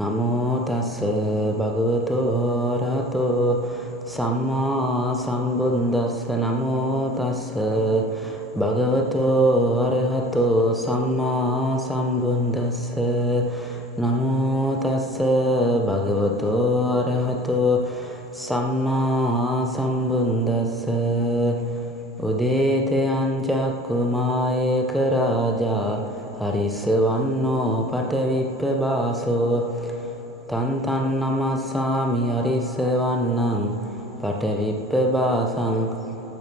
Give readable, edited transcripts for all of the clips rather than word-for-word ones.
නමෝ තස්ස භගවතු අරහතෝ සම්මා සම්බුද්දස්ස නමෝ තස්ස භගවතු අරහතෝ සම්මා සම්බුද්දස්ස නමෝ තස්ස භගවතු අරහතෝ සම්මා සම්බුද්දස්ස උදේතයං චක්කුමායේක රාජා හරිසවන්නෝ පටවිප්පබාසෝ තන්තන් නමස්සාමි හරිසවන්නං පටවිප්පබාසං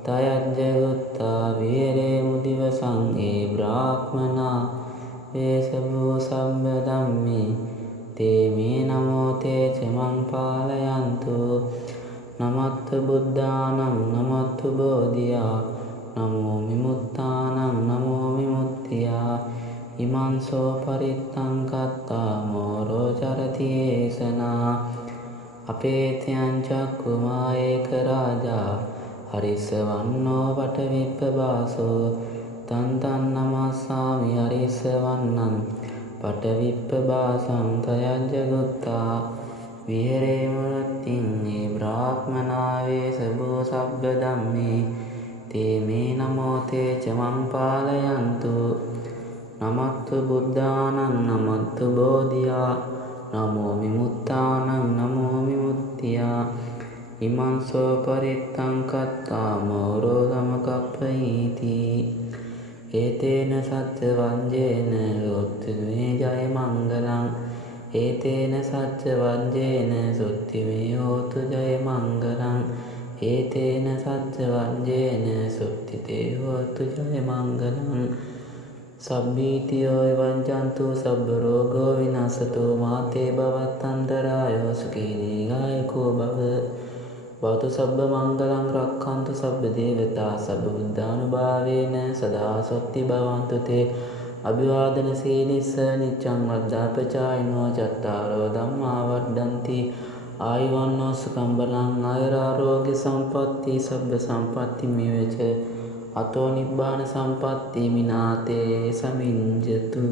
තයජ්ජගුත්තා විහෙරේ මුදිවසං ඒ බ්‍රාහ්මනා වේසභූ සම්බ ධම්මේ තේ මේ නමෝ තේ චමං පාලයන්තු නමත්තු බුද්ධානං නමත්තු බෝධියා නමෝ විමුක්තානං නමෝ විමුක්තියා ඉමංසෝ පරිත්තං කත්තා මෝරෝ චරති ඒසනා අපේත්‍යං චක්කුමායේක රාජා හරිසවන්නෝ පටවිප්පබාසෝ තන්තන් නමස්සාමි හරිසවන්නං පටවිප්පබාසං තයජ්ජගුත්තා විහෙරේ මුරත්තින් ඒ බ්‍රාහ්මනා වේසභූ සබ්බ ධම්මේ තේ මේ නමෝ තේ චමං පාලයන්තු නමත්තු බුද්ධානං නමත්තු බෝධියා නමෝ විමුක්තානං නමෝ විමුක්තියා ඉමංසෝ පරිත්තං කත්තා මෝරෝ සමකප්පයිති ඒතේන සච්ච වංජේන උත්තිමේ ජය මංගලං ඒතේන සච්ච වංජේන සුත්තිමේ හෝතු ජය මංගලං ඒතේන සච්ච වංජේන සුත්තිතේ හෝතු ජය මංගලං සබ්බීතියෝ වංජන්තු සබ්බ රෝගෝ විනාශතු මාතේ භවත්තන්තරායෝ සුඛී දීඝායකෝ භව භවතු සබ්බ මංගලං රක්ඛන්තු සබ්බ දේවතා සබ්බ බුද්ධානුභාවේන සදා සොත්ති භවන්තු තේ අභිවාදන සීලිස්ස නිච්ඡං වද්ධාපචායිනෝ චත්තාරෝ ධම්මා වඩ්ඩಂತಿ ආයුවන්නෝ සුඛං බලං ආයුරාෝග්‍ය සම්පatti සබ්බ සම්පatti මේවච අතෝ නිබ්බාන සම්පatti මිනාතේ සමිඤ්ජතු